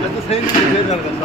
పెద్ద సైన్స్ చేశారు కదా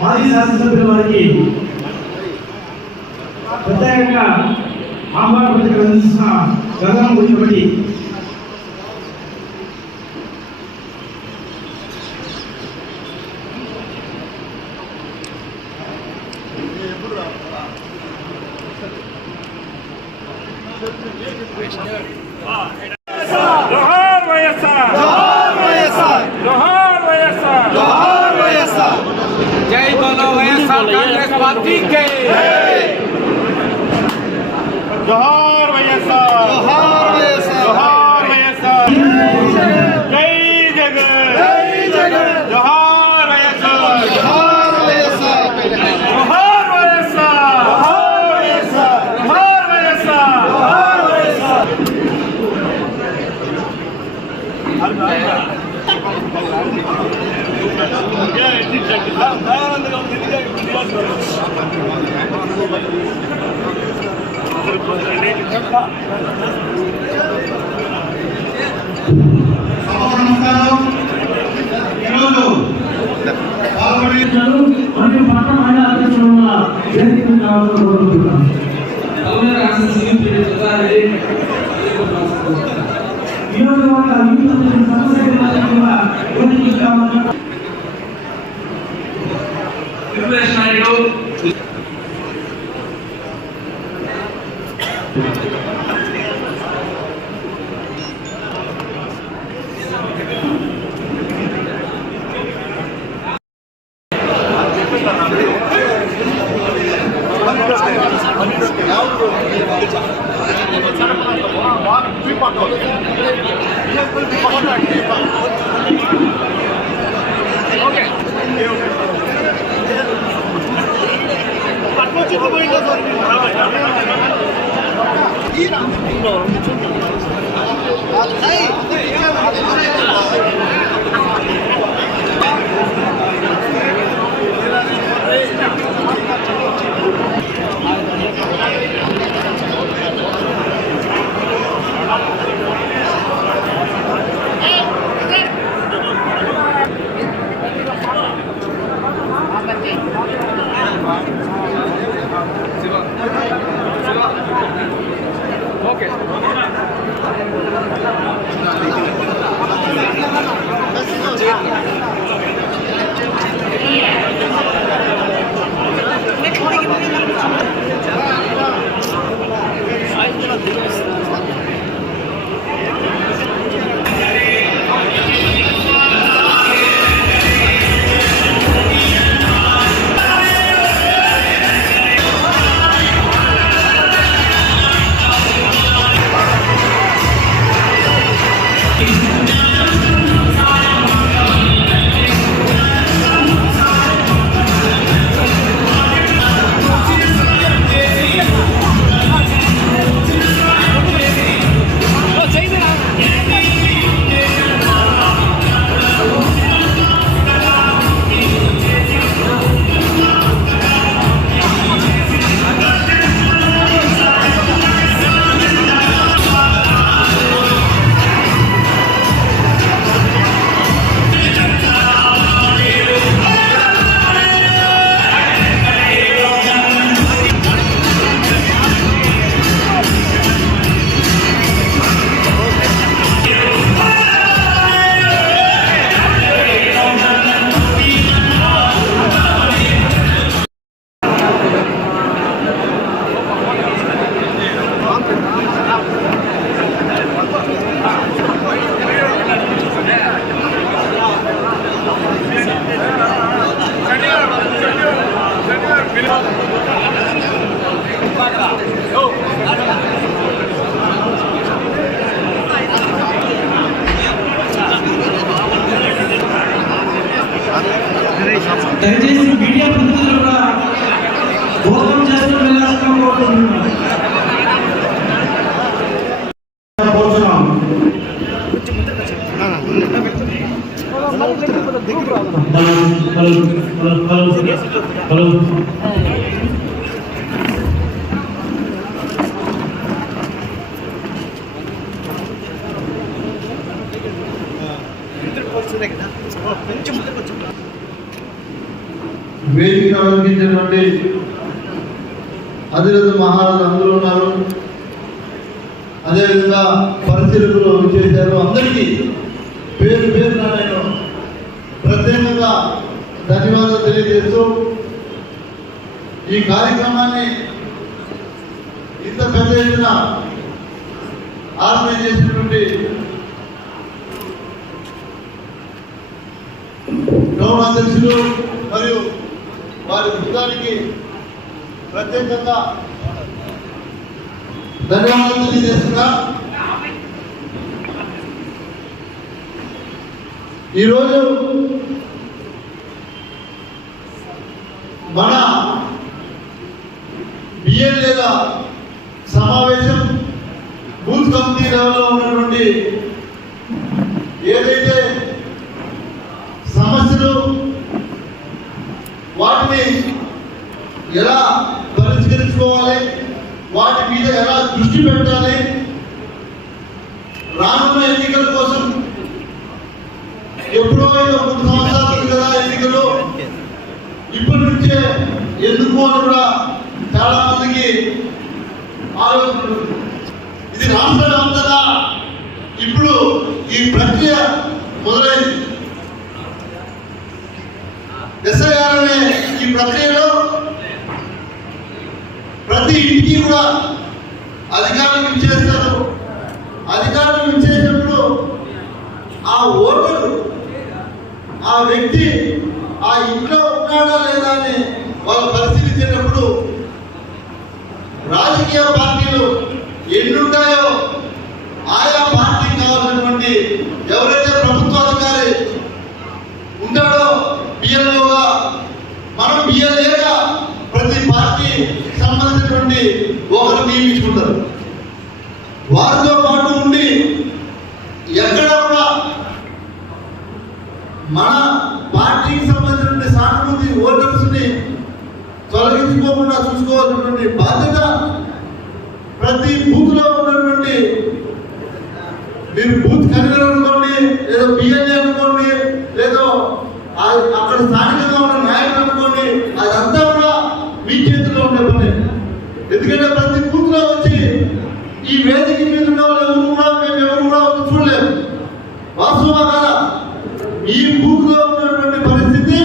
మాజీ శాసనసభ్యుల వారికి ప్రత్యేకంగా ఆహ్వానపత్రికలు అందిస్తున్న గంగమ్మ గుడి కమిటీ जोहार వైఎస్ఆర్ जोहार వైఎస్ఆర్ जोहार వైఎస్ఆర్ जोहार వైఎస్ఆర్ जय बोलो వైఎస్ఆర్ कांग्रेस पार्टी के जोहार వైఎస్ఆర్ जोहार వైఎస్ఆర్ जोहार వైఎస్ఆర్ जय जगन जोहार వైఎస్ఆర్ जोहार వైఎస్ఆర్ जोहार వైఎస్ఆర్ जोहार వైఎస్ఆర్ जोहार వైఎస్ఆర్ మరియు పట్టణ మహిళా అధ్యక్షుల వేదిక కావాలనుకుంటున్నాను. నియోజకవర్గ అభివృద్ధి సమస్యల వేదిక కావాలనుకుంటున్నాను. Okay. కోరుతున్నాం. వేదిక అలంకించినటువంటి అధిరథ మహారాజు అందరూ ఉన్నారు. అదేవిధంగా పరిశీలకులు చేశారు. అందరికీ పేరు పేరున నేను ప్రత్యేకంగా ధన్యవాదాలు తెలియజేస్తూ ఈ కార్యక్రమాన్ని ఇంత పెద్ద ఎత్తున ఆర్గనైజ్ చేసినటువంటి టౌన్ అధ్యక్షులు మరియు వారి బృందానికి ప్రత్యేకంగా ధన్యవాదాలు తెలియజేస్తున్నా. ఈరోజు మన బిఎల్ఏల సమావేశం బూత్ కమిటీ లెవెల్లో ఉన్నటువంటి ఏదైతే సమస్యలు వాటిని ఎలా పరిష్కరించుకోవాలి, వాటి మీద ఎలా దృష్టి పెట్టాలి, రానున్న ఎన్నికల కోసం ఎప్పుడో 3 సంవత్సరాలు కదా ఎన్నికలు, ఇప్పటి నుంచే ఎందుకు అని కూడా చాలా మందికి ఆలోచన. ఇది రాష్ట్ర వ్యాప్తంగా ఇప్పుడు ఈ ప్రక్రియ మొదలైంది. ఎస్ఐఆర్ అనే ఈ ప్రక్రియలో ప్రతి ఇంటికి కూడా అధికారులు ఇచ్చేస్తారు. అధికారులు ఇచ్చేటప్పుడు ఆ ఓటరు ఆ వ్యక్తి ఆ ఇంట్లో ఉన్నాడా లేదా అని వాళ్ళు పరిశీలించేటప్పుడు రాజకీయ పార్టీలు ఎన్నుంటాయో ఆయా పార్టీకి కావాల్సినటువంటి ఎవరైతే ప్రభుత్వాధికారి ఉంటాడో బిఎల్ఓగా, మనం బిఎల్ఏగా ప్రతి పార్టీ సంబంధించినటువంటి ఒకరు నియమించుకుంటారు. వారితో పాటు ఉండి ఎక్కడ కూడా మన పార్టీకి సంబంధించినటువంటి సానుభూతి ఓటర్స్ని తొలగించుకోకుండా చూసుకోవాల్సినటువంటి బాధ్యత ప్రతి బూత్ లో ఉన్నటువంటి, మీరు బూత్ కన్వీనర్ అనుకోండి, లేదో బిఎల్ఏ అనుకోండి, లేదో అక్కడ స్థానికంగా ఉన్న నాయకులు అనుకోండి, అదంతా కూడా మీ చేతిలో ఉండే పని. ఎందుకంటే ప్రతి బూత్ లో వచ్చి ఈ వేదిక మీద ఉన్న వాళ్ళు మేము ఎవరు కూడా చూడలేము. వాస్తవా కదా? ఈ బూత్ లో ఉన్నటువంటి పరిస్థితి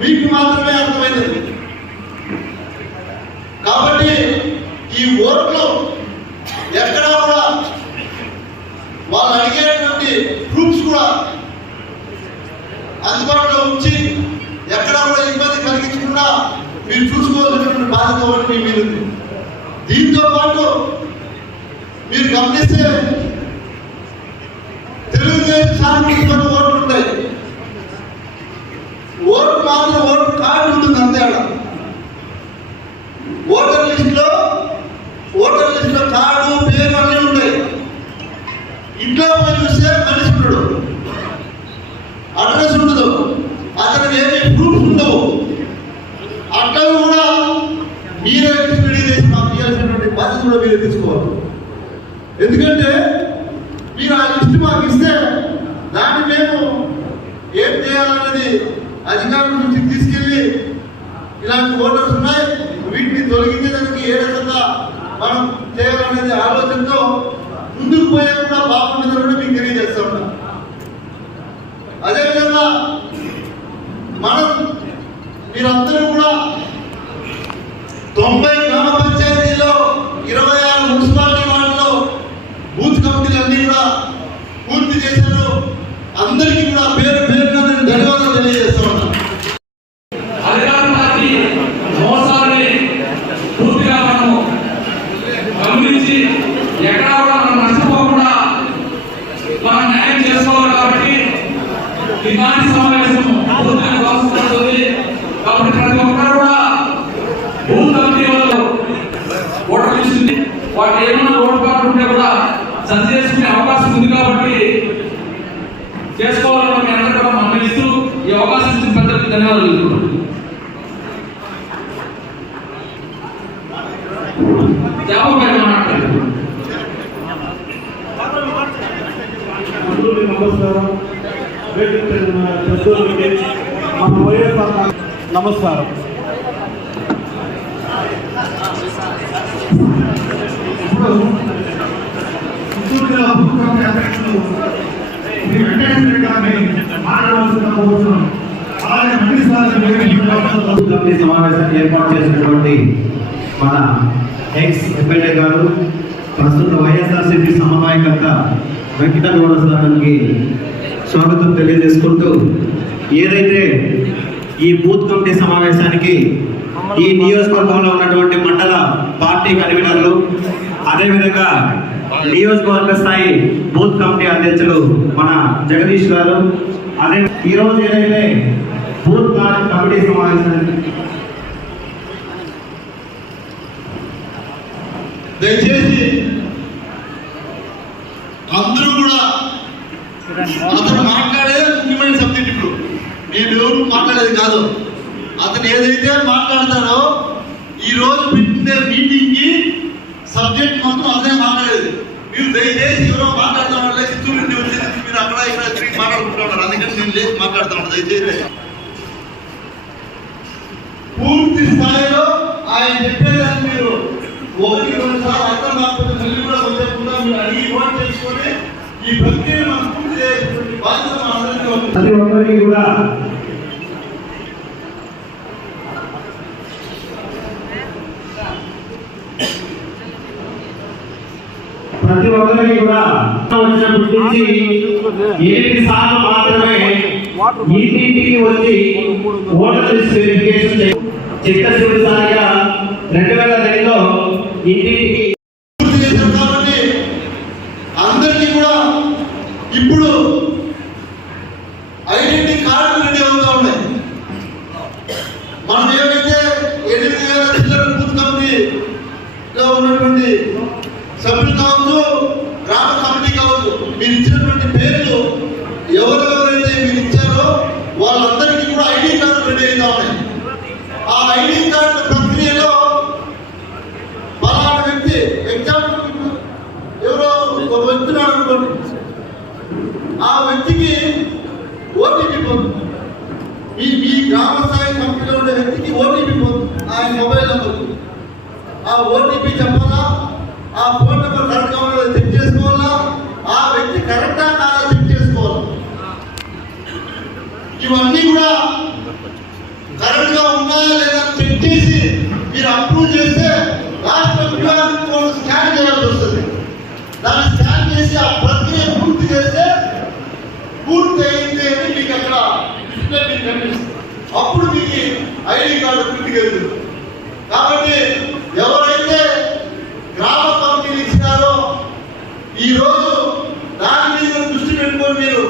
మీకు మాత్రమే అర్థమైంది. కాబట్టి ఈ ఓట్లు ఎక్కడా కూడా వాళ్ళు అడిగేటువంటి ప్రూఫ్స్ కూడా అందుబాటులో ఉంచి ఎక్కడా కూడా ఇబ్బంది కలిగించకుండా మీరు చూసుకోవాల్సినటువంటి బాధ్యత ఒకటి మీ మీద ఉంది. దీంతో పాటు మీరు గమనిస్తే తెలుగుదేశం సానుభూతి ఓట్లు ఉంటాయి. ఓటు మాత్రం ఓటు కార్డు ఉంటుంది అంతే. ఓటర్ లిస్ట్ లో కార్డు, పేరు అన్నీ ఉంటాయి. ఇంట్లో పోయి చూస్తే మనిషి ఉండడు, అడ్రస్ ఉండదు, అతనికి ఏమి ప్రూఫ్స్ ఉండవు. అట్లా కూడా మీరే స్టడీ చేసి మాకు ఇవ్వాల్సినటువంటి బాధ్యత కూడా మీరే తీసుకోవాలి. ఎందుకంటే మీరు ఆ లిస్ట్ మాకు ఇస్తే దాన్ని మేము ఏం చేయాలనేది అధికారుల నుంచి తీసుకెళ్ళి ఇలాంటి ఓటర్స్ ఉన్నాయి, వీటిని తొలగించడానికి ఏ రకంగా మనం చేయాలనేది ఆలోచనతో ముందుకు పోయే కూడా బాగుంటుందని కూడా మీకు తెలియజేస్తా ఉన్నాం. అదేవిధంగా మనం మీరందరూ కూడా 90 గ్రామ పంచాయతీలో 26 మున్సిపాలిటీ వార్డులో బూత్ కమిటీలు అన్ని కూడా పూర్తి చేశారు. అందరికీ కూడా పేరు పేరున నేను ధన్యవాదాలు తెలియజేస్తా ఉన్నాను. అధికార పార్టీ మోసాన్ని పూర్తిగా మనము గమనించి ఎక్కడా కూడా మనం నష్టపోకుండా మనం న్యాయం చేసుకోవాలి. కాబట్టి ఇలాంటి సమావేశం పూర్తిగా కావాల్సి కాబట్టి ప్రతి ఒక్కరు కూడా బూత్ కమిటీ వాళ్ళు సరి చేసుకునే అవకాశం ఉంది కాబట్టి చేసుకోవాలని మీ అందరూ కూడా మమ్మల్నిస్తూ ఈ అవకాశం ఇచ్చిన పెద్దలకు ధన్యవాదాలు తెలుపుతున్నాను. జాబోబాయి మాట్లాడతారు. నమస్కారం. మన వైఎస్ఆర్ నమస్కారం. ఇప్పుడు చిత్తూరు భూకంప అధ్యక్షులు శ్రీ వెంకటేశ్వర గారిని మాట్లాడాల్సిన కోరుతున్నాం. అలాగే కమిటీ సమావేశాన్ని ఏర్పాటు చేసినటువంటి మన ఎక్స్ ఎమ్మెల్యే గారు, ప్రస్తుత వైఎస్ఆర్సీపీ సమన్వయకర్త వెంకటగౌడ సార్కి స్వాగతం తెలియజేసుకుంటూ, ఏదైతే ఈ బూత్ కమిటీ సమావేశానికి ఈ నియోజకవర్గంలో ఉన్నటువంటి మండల పార్టీ కన్వీనర్లు, అదేవిధంగా నియోజకవర్గ స్థాయి బూత్ కమిటీ అధ్యక్షులు మన జగదీష్ గారు, అదే ఈరోజు ఏదైతే బూత్ కమిటీ సమావేశానికి దయచేసి అందరూ కూడా అతను మాట్లాడేది ముఖ్యమైన సబ్జెక్ట్. ఇప్పుడు నేను ఎవరు మాట్లాడేది కాదు. అతను ఏదైతే మాట్లాడతాడో ఈ రోజు పెట్టిన మీటింగ్ కి సబ్జెక్ట్ మొత్తం అదే మాట్లాడేది. మీరు దయచేసి ఎవరో మాట్లాడతాం వల్ల చిత్తూరు నుండి వచ్చేది మీరు అక్కడ ఇక్కడ తిరిగి మాట్లాడుకుంటున్నారు. అందుకని నేను లేచి మాట్లాడుతున్నాను. దయచేసి పూర్తి స్థాయిలో ఆయన చెప్పేదాన్ని మీరు 1-2 సార్లు అర్థం కాకపోతే మళ్ళీ కూడా వచ్చేకుండా మీరు అడిగి ఓట్ చేసుకొని ఈ ప్రక్రియను మనం పూర్తి చేసేటువంటి బాధ్యత మనందరికీ ఉంది. ప్రతి ఒక్కరికి కూడా వచ్చినప్పటి నుంచి 8 సార్లు మాత్రమే ఇంటింటికి వచ్చి ఓటర్ లిస్ట్ వెరిఫికేషన్ చిత్తశుద్ధిసారిగా 2002లో ఇంటింటికి పూర్తి చేశాం. కాబట్టి అందరికీ కూడా ఇప్పుడు ఐడెంటిటీ కార్డులు రెడీ అవుతా ఉన్నాయి. మనం ఏవైతే 8,000 చిల్లర బూత్ కమిటీలో ఉన్నటువంటి సభ్యులు కావచ్చు, గ్రామ కమిటీ కావచ్చు, మీరు ఇచ్చినటువంటి పేర్లు ఎవరెవరైతే మీరు ఇచ్చారో వాళ్ళందరికీ కూడా ఐడి కార్డులు రెడీ అవుతా ఉన్నాయి. ఆ ఐడి కార్డు ప్రక్రియలో పలానా వ్యక్తి ఎగ్జాంపుల్ ఎవరో ఒక వ్యక్తి అనుకోండి, ఆ వ్యక్తికి ఓటీపీ పోతుంది. మీ గ్రామ స్థాయి కంపెనీలో ఉండే వ్యక్తికి ఓటీపీ పోతుంది, ఆయన మొబైల్ నెంబర్. ఆ ఓటీపీ చెప్పాలా, ఆ ఫోన్ నెంబర్ కరెక్ట్గా ఉన్నదో చెక్ చేసుకోవాలా, ఆ వ్యక్తి కరెక్టా కాదా చెక్ చేసుకోవాలి. ఇవన్నీ కూడా కరెక్ట్గా ఉన్నాయా లేదా చెక్ చేసి మీరు అప్రూవ్ చేస్తే లాస్ట్ స్కాన్ చేయాల్సి వస్తుంది. దాన్ని స్కాన్ చేసి ఆ ప్రక్రియ పూర్తి చేస్తే పూర్తి అయింది అని మీకు అక్కడ డిస్ప్లే మీకు కనిపిస్తుంది. అప్పుడు మీకు ఐడి కార్డు పూర్తిగా వెళ్తుంది. కాబట్టి ఎవరైతే గ్రామ కమిటీలు ఇచ్చినారో ఈరోజు దాని మీద దృష్టి పెట్టుకొని మీరు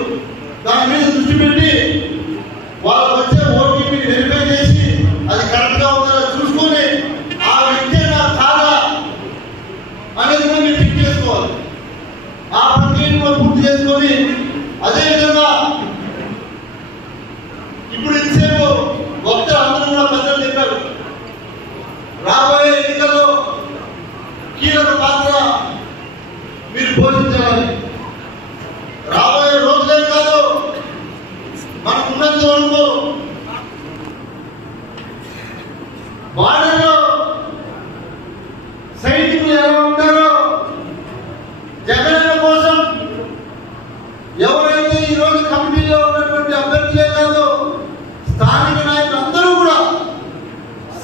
దాని మీద దృష్టి పెట్టి వాళ్ళకి వచ్చే ఓటీపీని వెరిఫై చేసి అది కరెక్ట్గా ఉందో చూసుకొని ఆ వ్యక్తి కాదా అనేది కూడా మీరు చెక్ చేసుకోవాలి. ఆ ప్రక్రియను కూడా పూర్తి చేసుకొని అదేవిధంగా ఇప్పుడు ఇంతసేపు వక్తలు అందరూ కూడా పెద్దలు చెప్పారు, రాబోయే ఎన్నికల్లో కీలక పాత్ర మీరు పోషించాలని. రాబోయే రోజులే కాదు, మనకు ఉన్నంత వరకు బార్డర్లో సైనికులు ఎలా ఉంటారో జగన్ కోసం ఎవరైతే ఈరోజు కమిటీలో ఉన్నటువంటి అభ్యర్థులే కాదు, స్థానిక నాయకులు అందరూ కూడా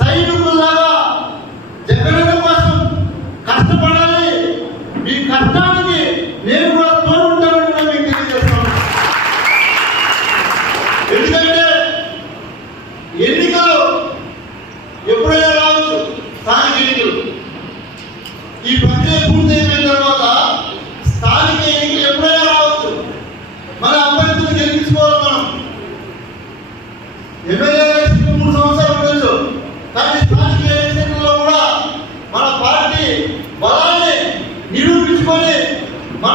సైనికుల్లాగా జగన్ కోసం కష్టపడాలి. మీ కష్టానికి నేను కూడా తోడుంటానని కూడా మీకు తెలియజేస్తాను. ఎందుకంటే ఎన్నికలు ఎప్పుడైనా రావచ్చు, స్థానిక ఎన్నికలు. ఈ ప్రక్రియ పూర్తి అయిపోయిన తర్వాత స్థానిక ఎన్నికలు ఎప్పుడైనా రావచ్చు. మన అభ్యర్థులు గెలిపించుకోవాలి. మనం ఎమ్మెల్యే 3 సంవత్సరాలు ఉండొచ్చు, కానీ స్థానిక ఎన్నికల్లో కూడా మన పార్టీ బలాన్ని నిరూపించుకొని మన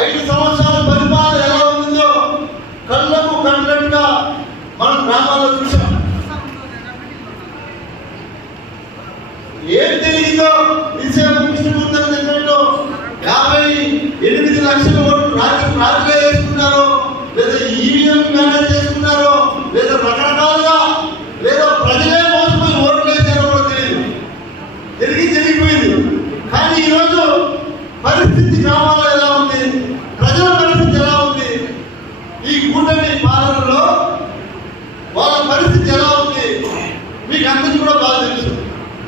5 సంవత్సరాల పరిపాలన ఎలా ఉందో కళ్ళకు కండ్లట్టుగా మన గ్రామాల్లో చూసాం. ఏం తెలియదో కృష్ణమూర్తి చెప్పినట్టు 58 లక్షల ఓట్లు రాత్రిలో వేసుకున్నారో, లేదా ఈవీఎం మేనేజ్ చేసుకున్నారో, లేదా రకరకాలుగా, లేదా ప్రజలే మోసపోయి ఓట్లు వేసారో కూడా తెలియదు. జరిగిపోయింది. కానీ ఈరోజు పరిస్థితి గ్రామాల్లో ఎలా ఉంది, ప్రజల పరిస్థితి ఎలా ఉంది, ఈ కూటమి పాలనలో వాళ్ళ పరిస్థితి ఎలా ఉంది మీకు అందరికీ కూడా బాగా తెలుసు.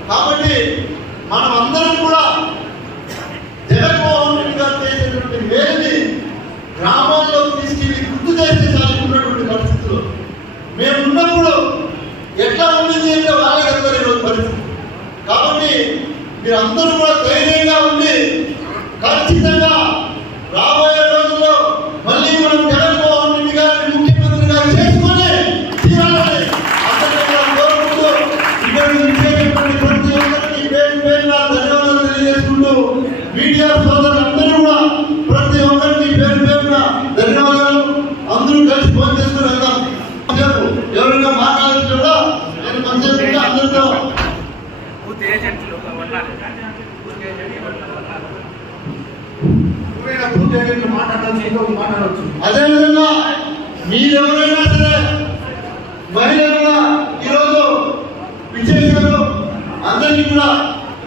కాబట్టి మనం అందరం కూడా జగన్మోహన్ రెడ్డి గారు చేసేటువంటి మేలుని గ్రామాల్లో తీసుకెళ్ళి గుర్తు చేస్తే చాలుకున్నటువంటి పరిస్థితుల్లో మేము ఉన్నప్పుడు ఎట్లా ఉండింది అంటే వాళ్ళే కదా ఈరోజు పరిస్థితి. కాబట్టి మీరందరూ కూడా ధైర్యంగా ఉండి ఖచ్చితంగా రాబోయే రోజుల్లో మళ్ళీ మనం జగన్మోహన్ రెడ్డి గారిని ముఖ్యమంత్రిగా చేసుకొని తీరాలని అందరికీ కోరుకుంటూ ఇక్కడ ఇచ్చేటువంటి ప్రతి ఒక్కరికి పేరు ధన్యవాదాలు తెలియజేసుకుంటూ మీడియా సోదరులందరూ కూడా ప్రతి ఒక్కరికి పేరున ధన్యవాదాలు. అందరూ కలిసి ఫోన్ చేసుకుని వెళ్దాం. ఎవరైనా మాట్లాడితే కూడా నేను మంచిగా అందరితో అదేవిధంగా మీరెవరైనా సరే మహిళలుగా ఈరోజు విశేషాలు అందరికీ కూడా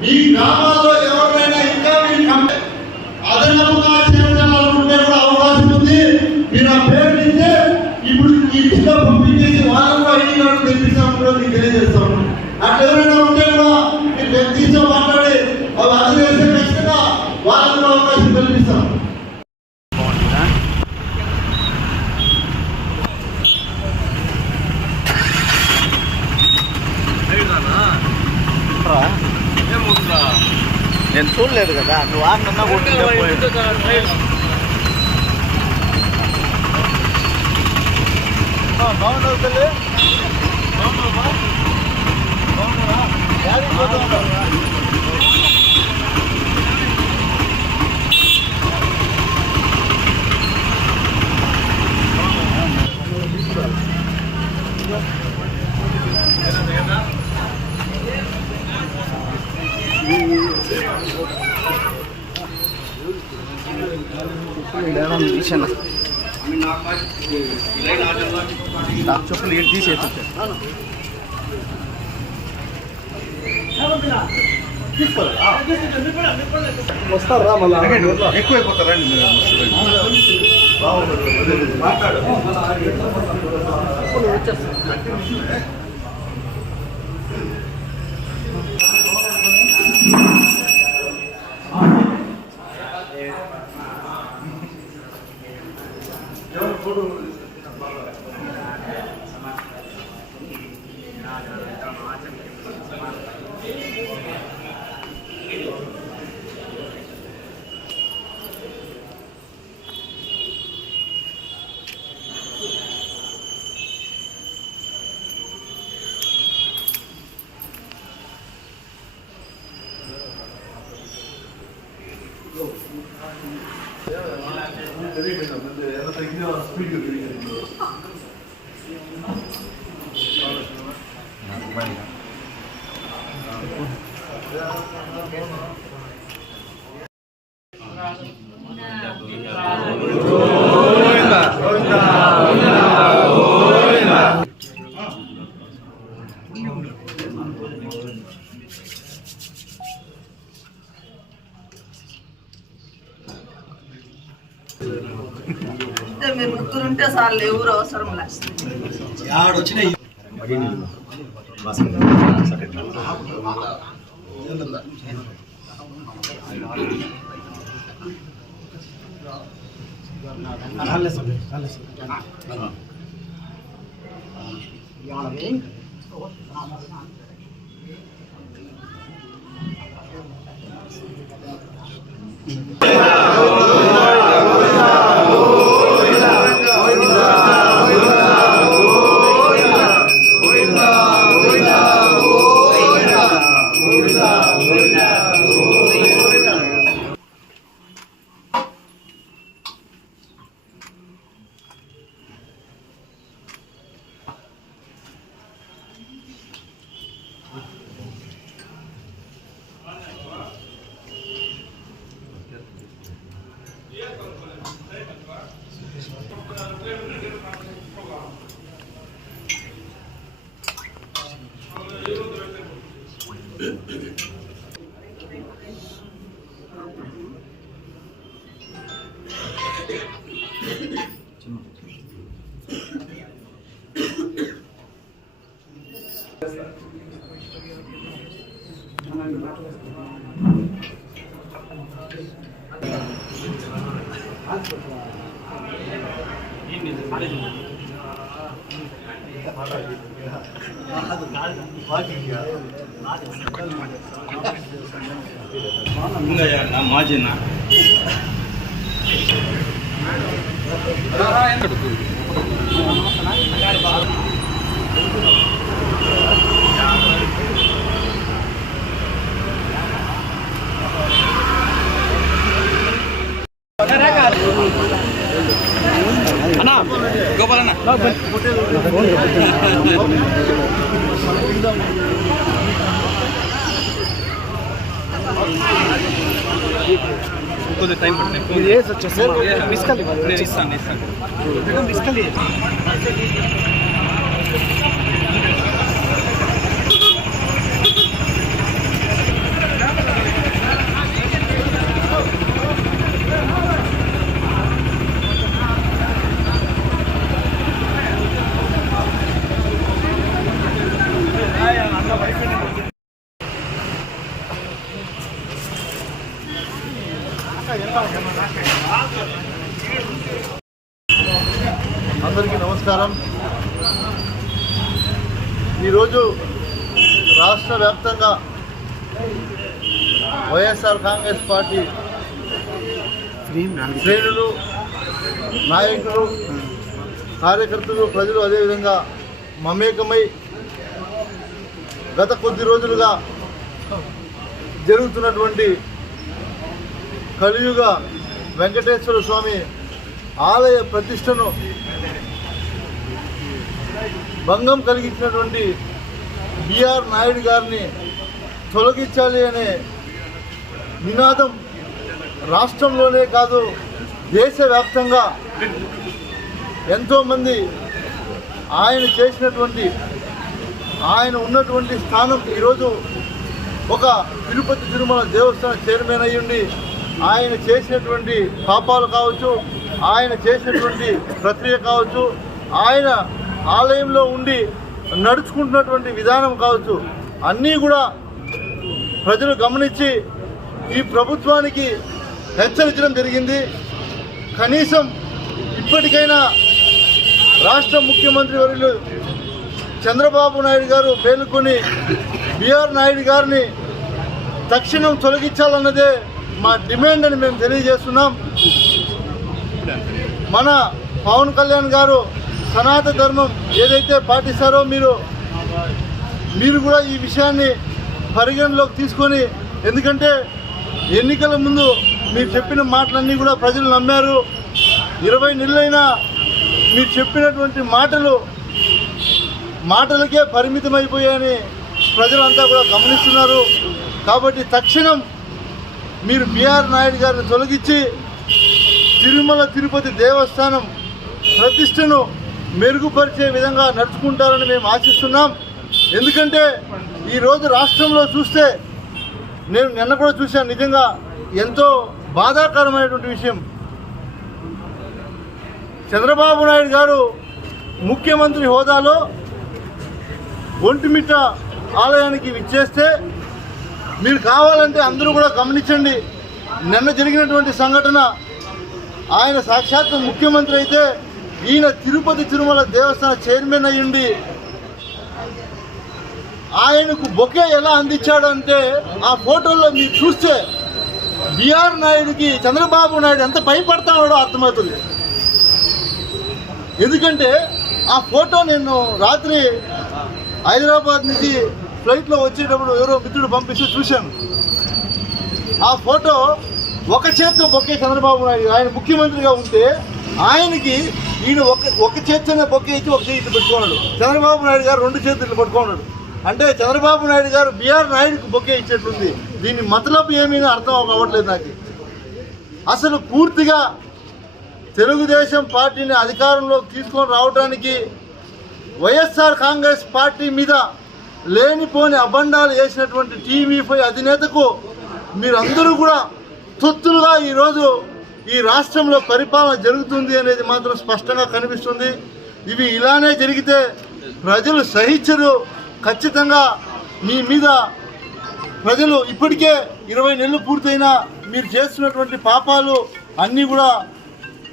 మీ గ్రామాల్లో ఎవరైనా ఇంకా మీరు అదనపుగా చేయాలనుకుంటే కూడా అవకాశం ఉంది. మీరు ఆ పేరు ఇస్తే ఇప్పుడు ఈ లిస్టులో పంపించేసి వాళ్ళకు కూడా ఐడి కార్డు తెప్పిస్తాం కూడా మీకు తెలియజేస్తాం. అట్లా ఎవరైనా ఉంటే కూడా మీరు వ్యక్తితో మాట్లాడి అవి అందజేస్తే ఖచ్చితంగా వాళ్ళకు కూడా అవకాశం కల్పిస్తాం. నేను చూడలేదు కదా, నువ్వు ఆడినా బాగుండవు తల్లి. నాకు చెప్పులు ఏంటి తీసేసి వస్తారా మళ్ళీ ఎక్కువైపోతారండి. మీరు ముగ్గురుంటే చాలు, ఎవరు అవసరం లేదు. మాజినా అన్నా గోపాలన్న కొద్దిగా టైం పడుతుంది ఇస్తాను అందరికీ నమస్కారం. ఈరోజు రాష్ట్ర వ్యాప్తంగా వైఎస్ఆర్ కాంగ్రెస్ పార్టీ శ్రేణులు, నాయకులు, కార్యకర్తలు, ప్రజలు అదేవిధంగా మమేకమై గత కొద్ది రోజులుగా జరుగుతున్నటువంటి కలియుగ వెంకటేశ్వర స్వామి ఆలయ ప్రతిష్టను భంగం కలిగించినటువంటి బిఆర్ నాయుడు గారిని తొలగించాలి అనే నినాదం రాష్ట్రంలోనే కాదు దేశవ్యాప్తంగా ఎంతోమంది ఆయన ఉన్నటువంటి స్థానం ఈరోజు ఒక తిరుపతి తిరుమల దేవస్థాన చైర్మన్ అయ్యుండి ఆయన చేసినటువంటి పాపాలు కావచ్చు, ఆయన చేసినటువంటి ప్రక్రియ కావచ్చు, ఆయన ఆలయంలో ఉండి నడుచుకుంటున్నటువంటి విధానం కావచ్చు, అన్నీ కూడా ప్రజలు గమనించి ఈ ప్రభుత్వానికి హెచ్చరించడం జరిగింది. కనీసం ఇప్పటికైనా రాష్ట్ర ముఖ్యమంత్రి వర్యులు చంద్రబాబు నాయుడు గారు మేలుకొని బిఆర్ నాయుడు గారిని తక్షణం తొలగించాలన్నదే మా డిమాండ్ అని మేము తెలియజేస్తున్నాం. మన పవన్ కళ్యాణ్ గారు సనాతన ధర్మం ఏదైతే పాటిస్తారో మీరు కూడా ఈ విషయాన్ని పరిగణలోకి తీసుకొని, ఎందుకంటే ఎన్నికల ముందు మీరు చెప్పిన మాటలన్నీ కూడా ప్రజలు నమ్మారు. 20 నెలలైనా మీరు చెప్పినటువంటి మాటలకే పరిమితమైపోయాయని ప్రజలంతా కూడా గమనిస్తున్నారు. కాబట్టి తక్షణం మీరు బిఆర్ నాయుడు గారిని తొలగించి తిరుమల తిరుపతి దేవస్థానం ప్రతిష్టను మెరుగుపరిచే విధంగా నడుచుకుంటారని మేము ఆశిస్తున్నాం. ఎందుకంటే ఈరోజు రాష్ట్రంలో చూస్తే, నేను నిన్న కూడా చూశాను, నిజంగా ఎంతో బాధాకరమైనటువంటి విషయం. చంద్రబాబు నాయుడు గారు ముఖ్యమంత్రి హోదాలో ఒంటిమిట్ట ఆలయానికి విచ్చేస్తే, మీరు కావాలంటే అందరూ కూడా గమనించండి, నిన్న జరిగినటువంటి సంఘటన, ఆయన సాక్షాత్ ముఖ్యమంత్రి అయితే ఈయన తిరుపతి తిరుమల దేవస్థాన చైర్మన్ అయ్యుండి ఆయనకు బొకే ఎలా అందించాడంటే ఆ ఫోటోల్లో మీరు చూస్తే బిఆర్ నాయుడుకి చంద్రబాబు నాయుడు ఎంత భయపడతాడో అర్థమవుతుంది. ఎందుకంటే ఆ ఫోటో నేను రాత్రి హైదరాబాద్ నుంచి ఫ్లైట్లో వచ్చేటప్పుడు ఎవరో మిత్రుడు పంపిస్తూ చూశాను. ఆ ఫోటో ఒక చేతితో బొకే చంద్రబాబు నాయుడు ఆయన ముఖ్యమంత్రిగా ఉంటే ఆయనకి ఈయన ఒక చేతితోనే బొకే ఇచ్చి ఒక చేతి పెట్టుకున్నాడు. చంద్రబాబు నాయుడు గారు 2 చేతులు పట్టుకున్నాడు. అంటే చంద్రబాబు నాయుడు గారు బిఆర్ నాయుడుకి బొకే ఇచ్చేట్లుంది. దీని మతలబు ఏమీనా అర్థం అవ్వట్లేదు నాకు. అసలు పూర్తిగా తెలుగుదేశం పార్టీని అధికారంలోకి తీసుకొని రావడానికి వైఎస్ఆర్ కాంగ్రెస్ పార్టీ మీద లేనిపోని అబండాలు వేసినటువంటి టీవీ5 అధినేతకు మీరందరూ కూడా తొత్తులుగా ఈరోజు ఈ రాష్ట్రంలో పరిపాలన జరుగుతుంది అనేది మాత్రం స్పష్టంగా కనిపిస్తుంది. ఇవి ఇలానే జరిగితే ప్రజలు సహించరు. ఖచ్చితంగా మీ మీద ప్రజలు ఇప్పటికే 20 నెలలు పూర్తయినా మీరు చేస్తున్నటువంటి పాపాలు అన్నీ కూడా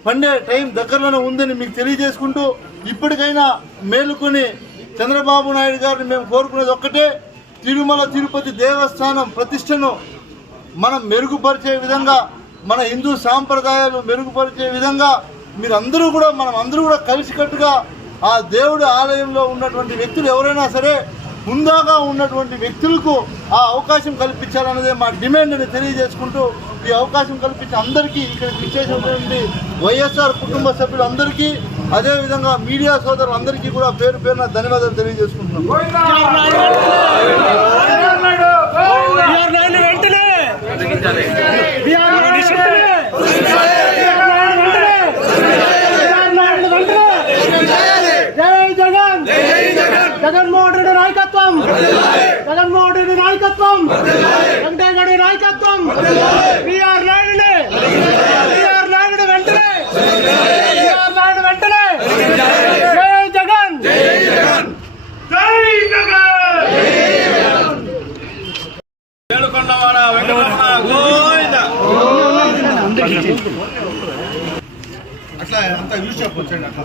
పండే టైం దగ్గరలోనే ఉందని మీకు తెలియజేసుకుంటూ ఇప్పటికైనా మేలుకొని చంద్రబాబు నాయుడు గారిని మేము కోరుకునేది ఒక్కటే, తిరుమల తిరుపతి దేవస్థానం ప్రతిష్టను మనం మెరుగుపరిచే విధంగా, మన హిందూ సాంప్రదాయాలు మెరుగుపరిచే విధంగా మీరందరూ కూడా మనం అందరూ కూడా కలిసికట్టుగా ఆ దేవుడి ఆలయంలో ఉన్నటువంటి వ్యక్తులు ఎవరైనా సరే హుందాగా ఉన్నటువంటి వ్యక్తులకు ఆ అవకాశం కల్పించాలన్నదే మా డిమాండ్ అని తెలియజేసుకుంటూ ఈ అవకాశం కల్పించి అందరికీ ఇక్కడికి విచ్చేసినటువంటి వైఎస్ఆర్ కుటుంబ సభ్యులందరికీ అదేవిధంగా మీడియా సోదరులందరికీ కూడా పేరు పేరున ధన్యవాదాలు తెలియజేసుకుంటున్నాం. జగన్మోహన్ రెడ్డి నాయకత్వం, జగన్మోహన్ రెడ్డి నాయకత్వం, వెంకయ్య నాయకత్వం, బిఆర్ నాయుడు వెంటనే, బిఆర్ నాయుడు వెంటనే, జై జగన్, జై జగన్, జై జగన్. ఏడుకొండవాడ వెంకటరమణ గోవింద. అట్లా అంతా యూజ్ చెప్పొచ్చండి. అట్లా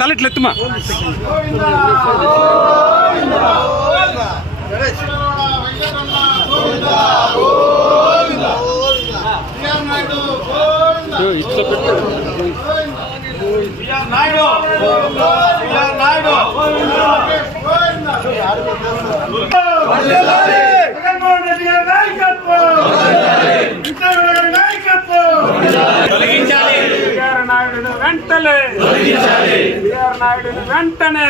తలెట్లెత్తుమా నాయుడు జగన్మోహన్ రెడ్డి గారి నాయకత్వం, తొలగించాలి బిఆర్ నాయుడును వెంటనే, బిఆర్ నాయుడును వెంటనే.